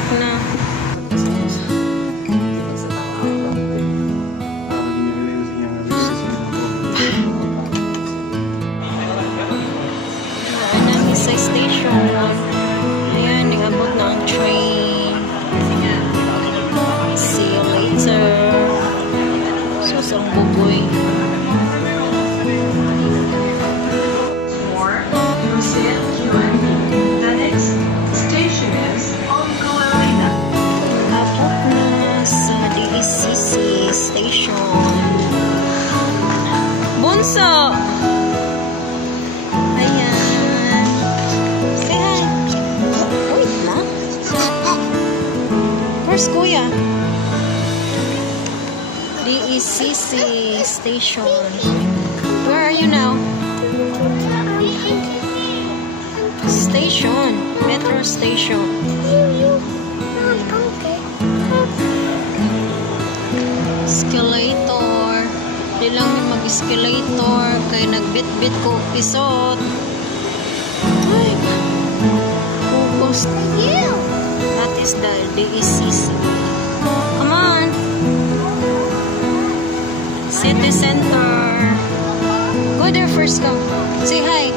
Lock na. Ayan, sa station. Ayan, nag-abot na ang train. See you later. Sus, ang buboy. The next station is Ongolina. Abot na sa DECC station. Bunso! Ayan. Say hi. Wait lang. Where's Kuya? DECC station. Where are you now? Station. Metro station. Escalator. Di lang may mag-escalator. Kaya nagbit-bit ko pisot. Ay, focus. That is the DECC. Come on. City Center. Go there first, come. Say hi.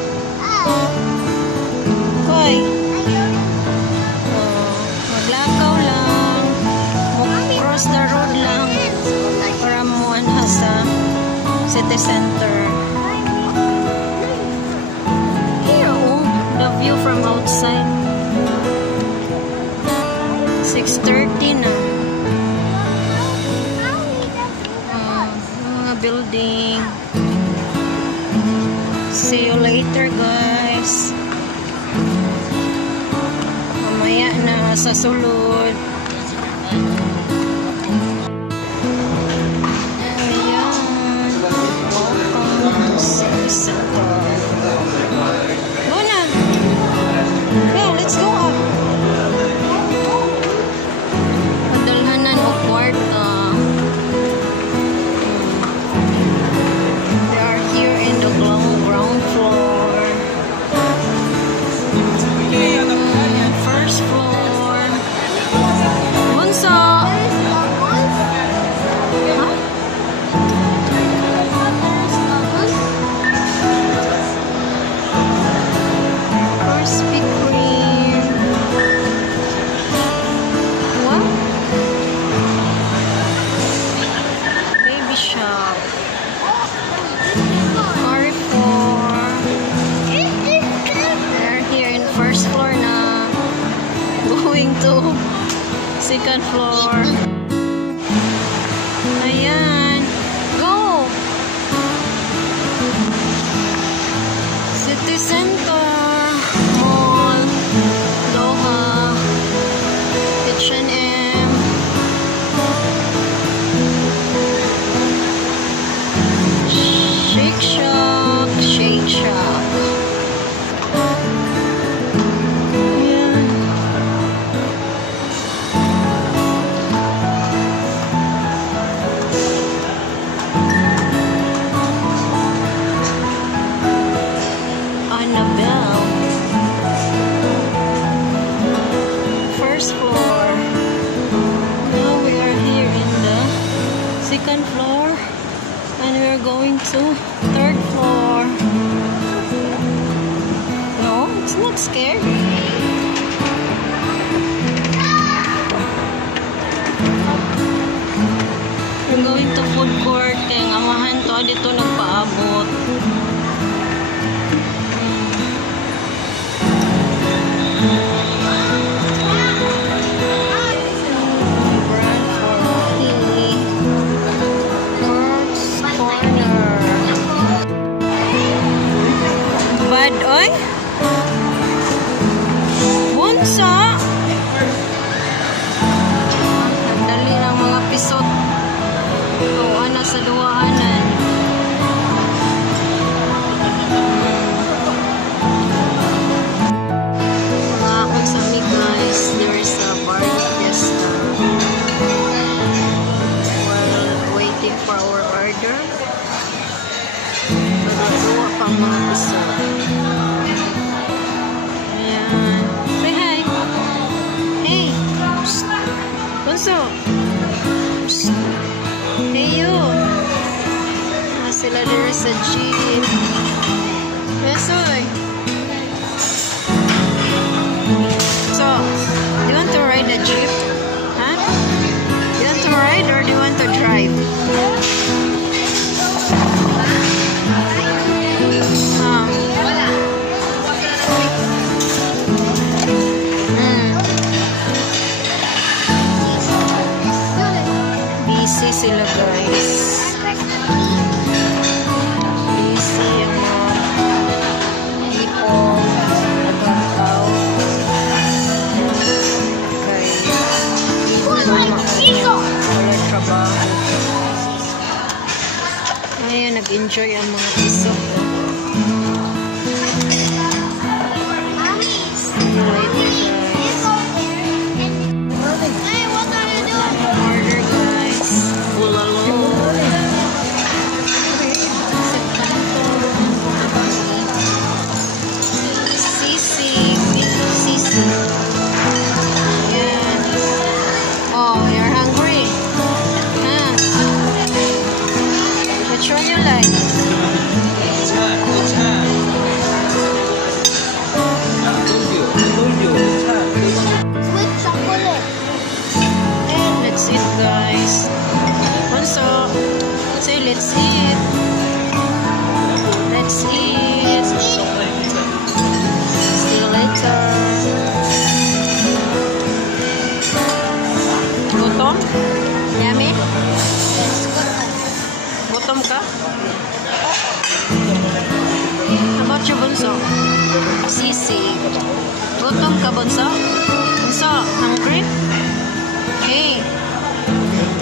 Koy. Maglakaw lang. Cross the road lang. Para muan sa City Center. Here, oh. The view from outside. 6:30 na. Mga building. See you later, guys. Mamaya na sa sulod. Ayan. Welcome to City Center. Go na. Go, let's go up. Padalhanan o kwarta. They are here in the ground floor. First floor. Bunso! Huh? Krispy Kreme. What? Baby shop. Carrefour. They're here in first floor na. Going to second floor. Ayan. Go! City Center. Mall. Doha. H&M. Shake Shack. Shake Shack. Ayan. Annabelle. First floor. Now we are here in the second floor and we are going to third floor. No, it's not scary. We're going to food court kaya ang amahan to dito nagpaabot. Bad, oy? Bunso! Nagdali ng mga pisot. Tuwa na sa luwaanan. Mga akong sa me guys, there is a party fiesta. While waiting for our order. Nagatuwa pang mga pisot. Ayan. Say hi. Hey. Bunso. Psst. Hey you. Sila dito sa jeep. Besoy. So, do you want to ride the jeep? Huh? Do you want to ride or do you want to drive? Busy sila guys. Busy ang mga people naglantaw kay wala trabaho. Ngayon nag-enjoy ang mga piso. Let's eat. Let's eat. See you later. Gutom? Yummy? Gutom ka? How about you, Bunso? Sisi. Gutom ka, Bunso? Bunso, hungry? Okay.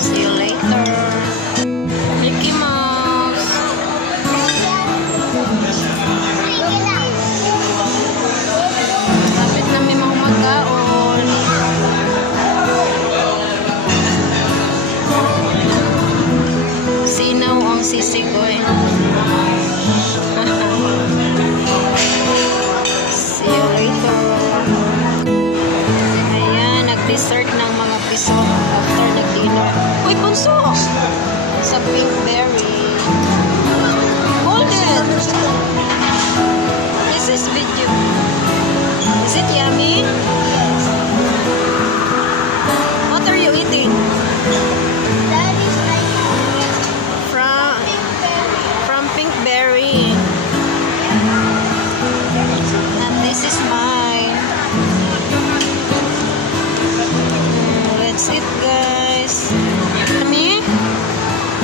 See you later. Mickey Mouse. Lapit na may mga magaon. Sinaw ang sisigoy. See you later. Ayan, nag-dessert ng mga piso after nag-dinner. Uy, Bunso! Sa Pinkberry. Hold it! This is video. Is it yummy? What are you eating? That is From Pinkberry. And this is mine. Let's eat, guys. Yummy?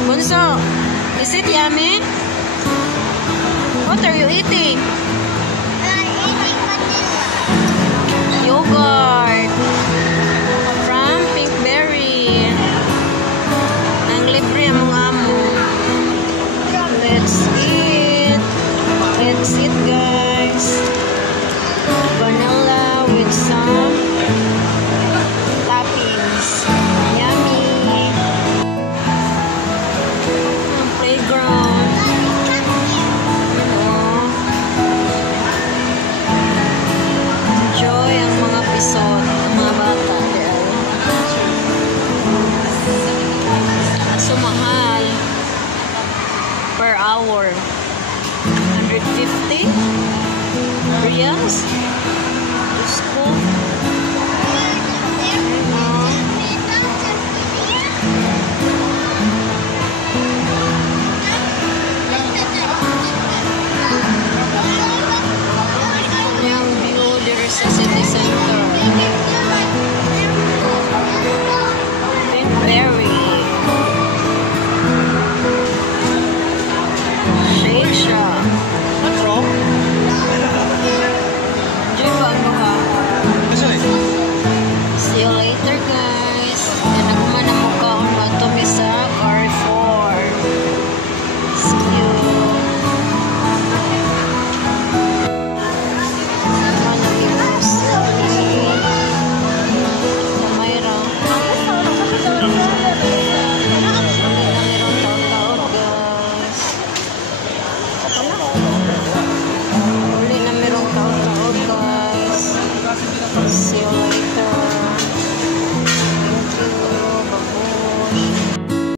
Bunso, is it yummy? What are you eating? Yogurt from Pinkberry. Ang libre ang mga amo. Let's eat. Let's eat, guys. Vanilla with some toppings. Yummy. Playground. Enjoy ang mga pisot, ang mga bata. So mahal per hour. 150 reals to school. Yung view there sa city center. Pinkberry. Shake Shack. What's wrong? Enjoy ba ang luha? See you later, guys. Yan ako man ang mukhaon matumi sa Carrefour. See you.